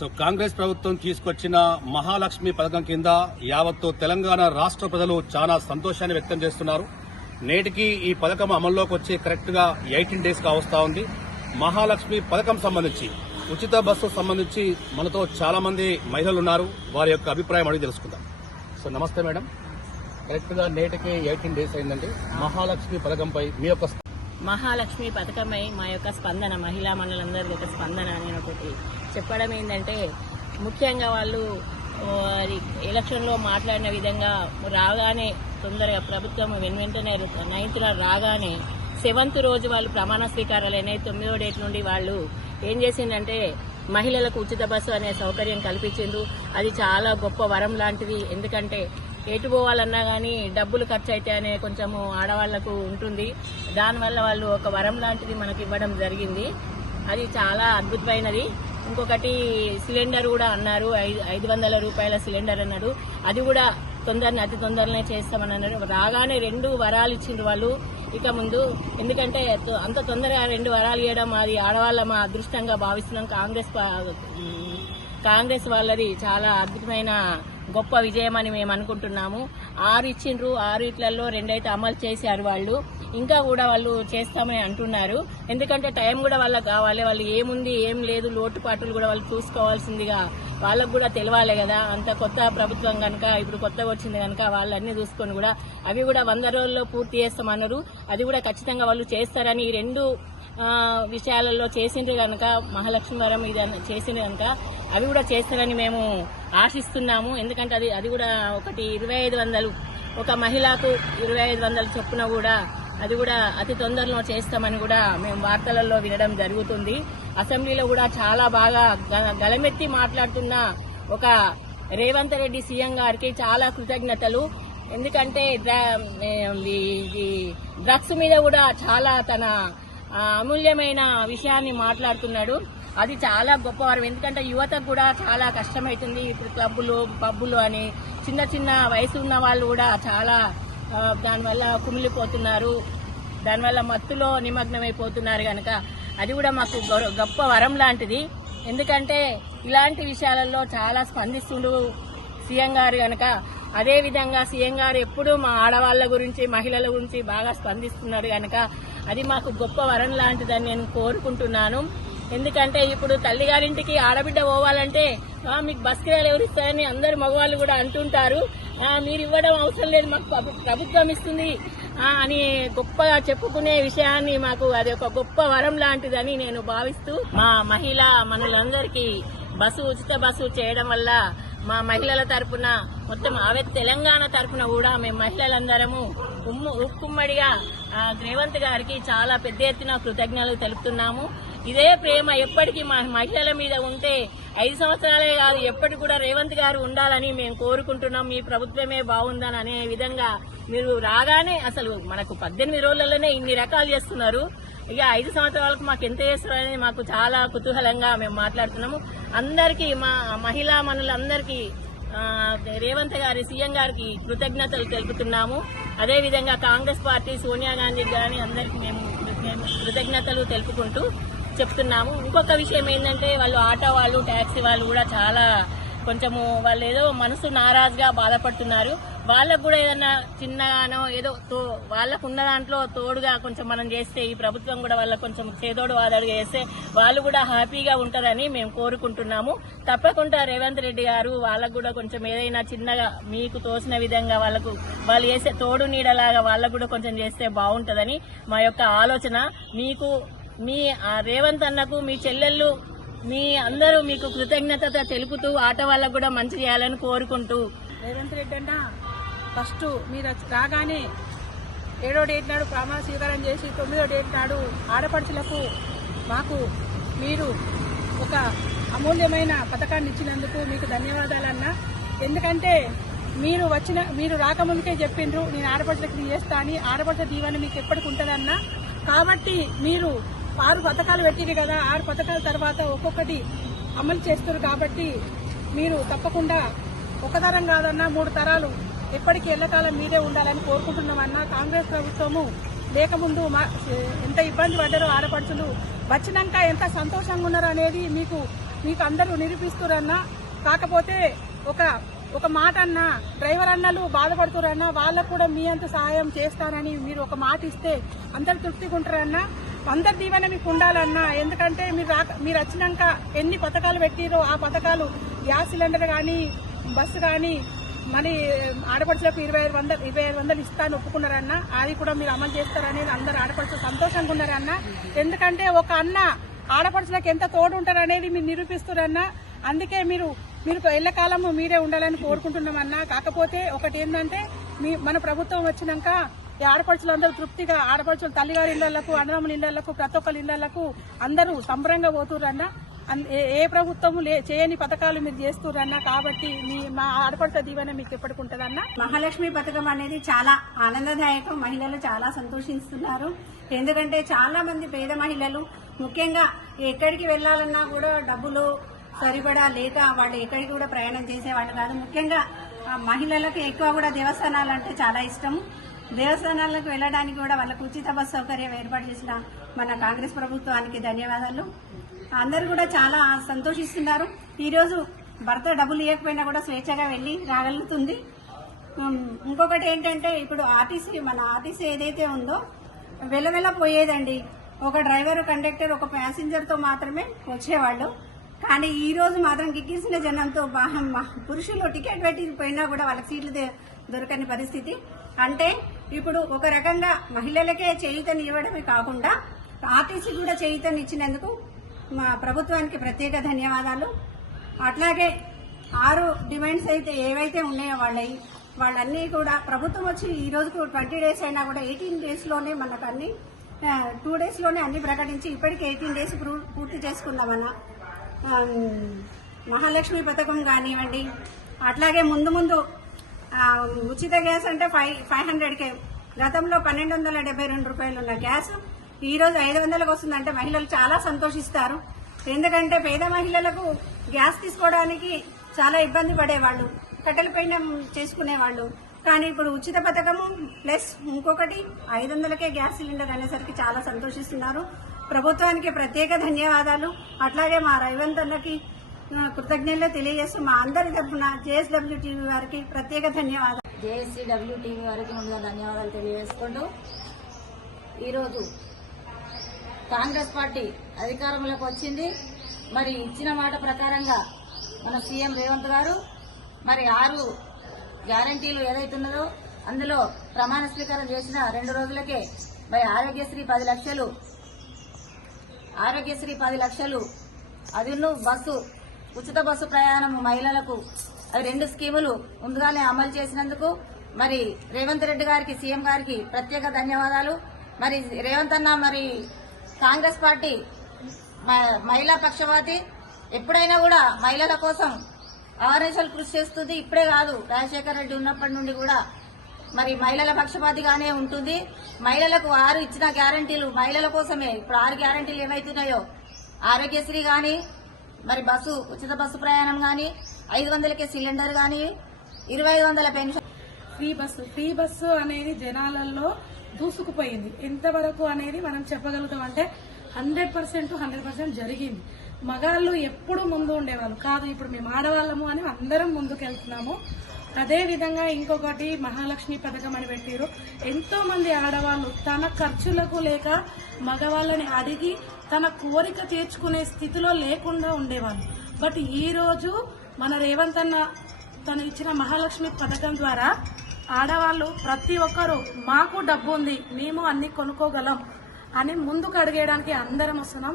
So Congress ప్రభుత్వం తీసుకొచ్చిన మహాలక్ష్మి పథకం కింద యావత్తు తెలంగాణ రాష్ట్ర ప్రజలు చాలా సంతోషాన్ని వ్యక్తం చేస్తున్నారు. నేటికి ఈ పథకం అమల్లోకి వచ్చి కరెక్ట్ గా 18 డేస్ గా వస్తా ఉంది. మహాలక్ష్మి పథకం సంబంధించి ఉచిత బస్సు సంబంధించి మనతో చాలా మంది మహిళలు ఉన్నారు. వారి యొక్క అభిప్రాయం అడిగి తెలుసుకుందాం. సో నమస్తే మేడం, కరెక్ట్ గా నేటికి 18 డేస్ అయిందండి. మహాలక్ష్మి పథకంపై మీ యొక్క మహాలక్ష్మి పథకమై మా యొక్క స్పందన, మహిళా మండలందరి యొక్క స్పందన అని ఒకటి చెప్పడం ఏంటంటే, ముఖ్యంగా వాళ్ళు ఎలక్షన్లో మాట్లాడిన విధంగా రాగానే తొందరగా ప్రభుత్వం వెంటనే 9th రాగానే 7th రోజు వాళ్ళు ప్రమాణ స్వీకారాలు అనేవి 9వ డేట్ నుండి వాళ్ళు ఏం చేసిందంటే మహిళలకు ఉచిత బస్సు అనే సౌకర్యం కల్పించిండ్రు. అది చాలా గొప్ప వరం లాంటిది. ఎందుకంటే ఎటు పోవాలన్నా కానీ డబ్బులు ఖర్చు అయితే అనే కొంచెము ఆడవాళ్లకు ఉంటుంది. దానివల్ల వాళ్ళు ఒక వరం లాంటిది మనకి ఇవ్వడం జరిగింది. అది చాలా అద్భుతమైనది. ఇంకొకటి సిలిండర్ కూడా అన్నారు, 500 రూపాయల సిలిండర్ అన్నాడు. అది కూడా అతి తొందరనే చేస్తామని అన్నారు. రాగానే 2 వరాలు ఇచ్చిండ్రు వాళ్ళు ఇక ముందు. ఎందుకంటే అంత తొందరగా 2 వరాలు ఇవ్వడం అది ఆడవాళ్ళ మా అదృష్టంగా భావిస్తున్నాం. కాంగ్రెస్ వాళ్ళది చాలా అద్భుతమైన గొప్ప విజయం అని మేము అనుకుంటున్నాము. 6 ఇచ్చిండ్రు, 6 2 అయితే అమలు చేశారు వాళ్ళు. ఇంకా కూడా వాళ్ళు చేస్తామని అంటున్నారు. ఎందుకంటే టైం కూడా వాళ్ళకి కావాలి. వాళ్ళు ఏముంది ఏం లేదు లోటుపాట్లు కూడా వాళ్ళు చూసుకోవాల్సిందిగా వాళ్ళకు కూడా తెలియాలి కదా. అంత కొత్త ప్రభుత్వం కనుక, ఇప్పుడు కొత్తగా వచ్చింది కనుక వాళ్ళన్నీ చూసుకొని కూడా అవి కూడా 100 రోజుల్లో పూర్తి చేస్తామన్నారు. అది కూడా ఖచ్చితంగా వాళ్ళు చేస్తారని ఈ 2 విషయాలలో చేసిండ్రు కనుక, మహాలక్ష్మి వరం ఇది చేసిండ్రు కనుక అవి కూడా చేస్తారని మేము ఆశిస్తున్నాము. ఎందుకంటే అది కూడా ఒకటి 2500 ఒక మహిళకు 2500 చొప్పున కూడా అది కూడా అతి తొందరలో చేస్తామని కూడా మేము వార్తలలో వినడం జరుగుతుంది. అసెంబ్లీలో కూడా చాలా బాగా గలమెత్తి మాట్లాడుతున్న ఒక రేవంత్ రెడ్డి సీఎం గారికి చాలా కృతజ్ఞతలు. ఎందుకంటే డ్రగ్స్ మీద కూడా చాలా తన అమూల్యమైన విషయాన్ని మాట్లాడుతున్నాడు. అది చాలా గొప్పవారు. ఎందుకంటే యువతకు కూడా చాలా కష్టమవుతుంది. ఇప్పుడు క్లబ్బులు పబ్బులు అని చిన్న వయసు ఉన్న వాళ్ళు కూడా చాలా దానివల్ల కుమిలిపోతున్నారు. దానివల్ల మత్తులో నిమగ్నమైపోతున్నారు కనుక అది కూడా మాకు గొప్ప వరం లాంటిది. ఎందుకంటే ఇలాంటి విషయాలలో చాలా స్పందిస్తుండు సీఎం గారు కనుక. అదేవిధంగా సీఎం గారు ఎప్పుడూ మా ఆడవాళ్ల గురించి, మహిళల గురించి బాగా స్పందిస్తున్నారు కనుక అది మాకు గొప్ప వరం లాంటిదని నేను కోరుకుంటున్నాను. ఎందుకంటే ఇప్పుడు తల్లిగారింటికి ఆడబిడ్డ పోవాలంటే మీకు బస్ కిరాయిలు ఎవరు ఇస్తారని అందరు మగవాళ్ళు కూడా అంటుంటారు. మీరు ఇవ్వడం అవసరం లేదు, మాకు ప్రభుత్వం ఇస్తుంది అని గొప్పగా చెప్పుకునే విషయాన్ని మాకు అది ఒక గొప్ప వరం లాంటిదని నేను భావిస్తూ, మా మహిళా మనులందరికీ ఉచిత బస్సు చేయడం వల్ల మా మహిళల తరపున మొత్తం తెలంగాణ తరపున కూడా మేము మహిళలందరము ఉక్కుమ్మడిగా రేవంత్ గారికి చాలా పెద్ద ఎత్తున కృతజ్ఞతలు తెలుపుతున్నాము. ఇదే ప్రేమ ఎప్పటికీ మా మహిళల మీద ఉంటే 5 సంవత్సరాలే కాదు ఎప్పటికి కూడా రేవంత్ గారు ఉండాలని మేము కోరుకుంటున్నాం. మీ ప్రభుత్వమే బాగుందని అనే విధంగా మీరు రాగానే అసలు మనకు 18 రోజులలోనే ఇన్ని రకాలు చేస్తున్నారు. ఇక 5 సంవత్సరాలకు మాకు ఎంత చేస్తారని మాకు చాలా కుతూహలంగా మేము మాట్లాడుతున్నాము. అందరికీ మా మహిళా మనులందరికీ రేవంత్ గారి సీఎం గారికి కృతజ్ఞతలు తెలుపుతున్నాము. అదేవిధంగా కాంగ్రెస్ పార్టీ సోనియా గాంధీ గాని అందరికీ మేము కృతజ్ఞతలు తెలుపుకుంటూ చెప్తున్నాము. ఇంకొక విషయం ఏంటంటే వాళ్ళు ఆటో వాళ్ళు, ట్యాక్సీ వాళ్ళు కూడా చాలా కొంచెము వాళ్ళు ఏదో మనసు నారాజుగా బాధపడుతున్నారు. వాళ్ళకు కూడా ఏదన్నా చిన్నగానో ఏదో వాళ్ళకు ఉన్న దాంట్లో తోడుగా కొంచెం మనం చేస్తే, ఈ ప్రభుత్వం కూడా వాళ్ళకు కొంచెం చేదోడు వాదడుగా చేస్తే వాళ్ళు కూడా హ్యాపీగా ఉంటారని మేము కోరుకుంటున్నాము. తప్పకుండా రేవంత్ రెడ్డి గారు వాళ్ళకు కూడా కొంచెం ఏదైనా చిన్నగా మీకు తోసిన విధంగా వాళ్ళు చేసే తోడు నీడలాగా వాళ్ళకు కూడా కొంచెం చేస్తే బాగుంటుందని మా యొక్క ఆలోచన. మీకు మీ రేవంత్ అన్నకు, మీ చెల్లెళ్ళు, మీ అందరూ మీకు కృతజ్ఞత తెలుపుతూ ఆటో వాళ్ళకు కూడా మంచి చేయాలని కోరుకుంటూ, రేవంత్ రెడ్డి అన్న ఫస్ట్ మీరు రాగానే 7వ డేట్ నాడు ప్రమాణ స్వీకారం చేసి 9వ డేట్ నాడు ఆడపడుచులకు మాకు మీరు ఒక అమూల్యమైన పథకాన్ని ఇచ్చినందుకు మీకు ధన్యవాదాలన్నా. ఎందుకంటే మీరు రాకముందుకే చెప్పిండ్రు నేను ఆడపడుచులకు చేస్తా అని. ఆడపడుచు దీవెన మీకు ఎప్పటికి ఉంటుందన్నా. కాబట్టి మీరు 6 పథకాలు పెట్టిరు కదా, 6 పథకాల తర్వాత ఒక్కొక్కటి అమలు చేస్తారు. కాబట్టి మీరు తప్పకుండా ఒక తరం కాదన్నా 3 తరాలు ఎప్పటికీ ఎల్లకాలం మీరే ఉండాలని కోరుకుంటున్నామన్నా. కాంగ్రెస్ ప్రభుత్వము లేకముందు ఎంత ఇబ్బంది పడ్డారో ఆడపడుచులు, వచ్చినాక ఎంత సంతోషంగా ఉన్నారో అనేది మీకు మీకు అందరూ నిరూపిస్తురన్నా. కాకపోతే ఒక మాట అన్నా డ్రైవర్ అన్నలు బాధపడుతురన్నా వాళ్ళకు కూడా మీ అంత సహాయం చేస్తానని మీరు ఒక మాట ఇస్తే అందరు తృప్తిగా ఉంటారన్నా. అందరి దీవెన మీకు ఉండాలన్నా. ఎందుకంటే మీరు వచ్చినాక ఎన్ని పథకాలు పెట్టిరో ఆ పథకాలు గ్యాస్ సిలిండర్ కానీ బస్సు కానీ మరి ఆడపడుచులకు 2500 ఇస్తాను ఒప్పుకున్నారన్నా. అది కూడా మీరు అమలు చేస్తారనేది అందరు ఆడపడుచులు సంతోషంగా ఉన్నారన్నా. ఎందుకంటే ఒక అన్న ఆడపడుచులకు ఎంత తోడు ఉంటారనేది మీరు నిరూపిస్తారన్నా. అందుకే మీరు ఎల్లకాలము మీరే ఉండాలని కోరుకుంటున్నామన్నా. కాకపోతే ఒకటి ఏంటంటే మన ప్రభుత్వం వచ్చినాక ఈ ఆడపడుచులందరూ తృప్తిగా ఆడపడుచులు తల్లిగారి ఇళ్లకు అన్నదమ్ముల ఇళ్లకు ప్రతి ఒక్కరి ఇళ్లకు అందరూ సంబరంగా పోతుర్రన్నా. ఏ ప్రభుత్వం చేయని పథకాలు మీరు చేస్తుర్రన్నా. కాబట్టి మా ఆడపడుచు దీవెన మీకు ఎప్పటికుంటదన్నా. మహాలక్ష్మి పథకం అనేది చాలా ఆనందదాయకం. మహిళలు చాలా సంతోషిస్తున్నారు. ఎందుకంటే చాలా మంది పేద మహిళలు ముఖ్యంగా ఎక్కడికి వెళ్లాలన్నా కూడా డబ్బులు సరిపడా లేక వాళ్ళు ఎక్కడికి కూడా ప్రయాణం చేసేవాళ్ళు కాదు. ముఖ్యంగా మహిళలకు ఎక్కువ కూడా దేవస్థానాలు అంటే చాలా ఇష్టం. దేవస్థానాలకు వెళ్లడానికి కూడా వాళ్ళకు ఉచిత బస్సు సౌకర్యం ఏర్పాటు చేసిన మన కాంగ్రెస్ ప్రభుత్వానికి ధన్యవాదాలు. అందరూ కూడా చాలా సంతోషిస్తున్నారు. ఈరోజు భర్త డబ్బులు ఇవ్వకపోయినా కూడా స్వేచ్ఛగా వెళ్లి రాగలుగుతుంది. ఇంకొకటి ఏంటంటే ఇప్పుడు మన ఆర్టీసీ ఏదైతే ఉందో వెళ్ళపోయేదండి. ఒక డ్రైవర్ కండక్టర్ ఒక ప్యాసింజర్ తో మాత్రమే వచ్చేవాళ్ళు. కానీ ఈ రోజు మాత్రం కిక్కిసిన జనంతో పురుషులు టికెట్ పెట్టి పోయినా కూడా వాళ్ళకి సీట్లు దొరకని పరిస్థితి. అంటే ఇప్పుడు ఒక రకంగా మహిళలకే చేయూతని ఇవ్వడమే కాకుండా ఆర్టీసీ కూడా చేయూతని ఇచ్చినందుకు మా ప్రభుత్వానికి ప్రత్యేక ధన్యవాదాలు. అట్లాగే 6 డిమాండ్స్ అయితే ఏవైతే ఉన్నాయో వాళ్ళన్నీ కూడా ప్రభుత్వం వచ్చి ఈ రోజుకు 20 డేస్ అయినా కూడా 18 డేస్ లోనే మనకు అన్ని 2 డేస్ లోనే అన్ని ప్రకటించి ఇప్పటికి 18 డేస్ పూర్తి చేసుకున్నామన్నా. మహాలక్ష్మి పథకం కానివ్వండి, అట్లాగే ముందు ఉచిత గ్యాస్ అంటే 500కే గతంలో 1272 రూపాయలు ఉన్న గ్యాస్ ఈ రోజు 500లకు వస్తుందంటే మహిళలు చాలా సంతోషిస్తారు. ఎందుకంటే పేద మహిళలకు గ్యాస్ తీసుకోవడానికి చాలా ఇబ్బంది పడేవాళ్ళు, కట్టెల పైన చేసుకునేవాళ్ళు. కానీ ఇప్పుడు ఉచిత పథకము ప్లస్ ఇంకొకటి 500కే గ్యాస్ సిలిండర్ అనేసరికి చాలా సంతోషిస్తున్నారు. ప్రభుత్వానికి ప్రత్యేక ధన్యవాదాలు. అట్లాగే మా రేవంత్ అన్నకి కృతజ్ఞతలు తెలియజేస్తూ మా అందరి తరఫున జేఎస్డబ్ల్యూ టీవీ వారికి ప్రత్యేక ధన్యవాదాలు. జేఎస్డబ్ల్యూ టీవీ వారికి ముందుగా ధన్యవాదాలు తెలియజేసుకుంటూ ఈరోజు కాంగ్రెస్ పార్టీ అధికారంలోకి వచ్చింది. మరి ఇచ్చిన మాట ప్రకారంగా మన సీఎం రేవంత్ గారు మరి 6 గ్యారంటీలు ఏదైతున్నదో అందులో ప్రమాణ స్వీకారం చేసిన 2 రోజులకే మరి ఆరోగ్యశ్రీ 10 లక్షలు అది బస్సు ఉచిత బస్సు ప్రయాణం మహిళలకు అది 2 స్కీములు ముందుగానే అమలు చేసినందుకు మరి రేవంత్ రెడ్డి గారికి సీఎం గారికి ప్రత్యేక ధన్యవాదాలు. మరి రేవంత్ అన్న మరి కాంగ్రెస్ పార్టీ మహిళా పక్షపాతి, ఎప్పుడైనా కూడా మహిళల కోసం అహర్నిశలు కృషి చేస్తుంది. ఇప్పుడే కాదు, రాజశేఖర రెడ్డి ఉన్నప్పటి నుండి కూడా మరి మహిళల పక్షపాతిగానే ఉంటుంది. మహిళలకు 6 ఇచ్చిన గ్యారంటీలు మహిళల కోసమే. ఇప్పుడు 6 గ్యారంటీలు ఏవైతున్నాయో ఆరోగ్యశ్రీ గాని, మరి ఉచిత బస్సు ప్రయాణం గాని, 500కే సిలిండర్ గాని, 2500 పెన్షన్. ఫ్రీ బస్సు అనేది జనాలలో దూసుకుపోయింది. ఎంతవరకు అనేది మనం చెప్పగలుగుతాం అంటే 100% జరిగింది. మగాళ్ళు ఎప్పుడు ముందు ఉండేవాళ్ళు కాదు, ఇప్పుడు మేము ఆడవాళ్ళము అని అందరం ముందుకెళ్తున్నాము. అదే విధంగా ఇంకొకటి మహాలక్ష్మి పథకం అని పెట్టారు. ఎంతో మంది ఆడవాళ్లు తన ఖర్చులకు లేక మగవాళ్ళని అడిగి తన కోరిక తీర్చుకునే స్థితిలో లేకుండా ఉండేవాళ్ళు. బట్ ఈ రోజు మన రేవంత్ అన్న తను ఇచ్చిన మహాలక్ష్మి పథకం ద్వారా ఆడవాళ్లు ప్రతి ఒక్కరూ మాకు డబ్బు ఉంది, మేము అన్ని కొనుక్కోగలం అని ముందుకు అడిగేయడానికి అందరం వస్తున్నాం.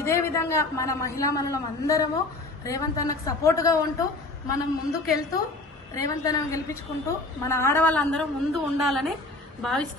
ఇదే విధంగా మన మహిళా మనులం అందరము రేవంత్ అన్నకు సపోర్టుగా ఉంటూ మనం ముందుకెళ్తూ రేవంత్ అన్నను గెలిపించుకుంటూ మన ఆడవాళ్ళందరూ ముందు ఉండాలని భావిస్తున్నాం.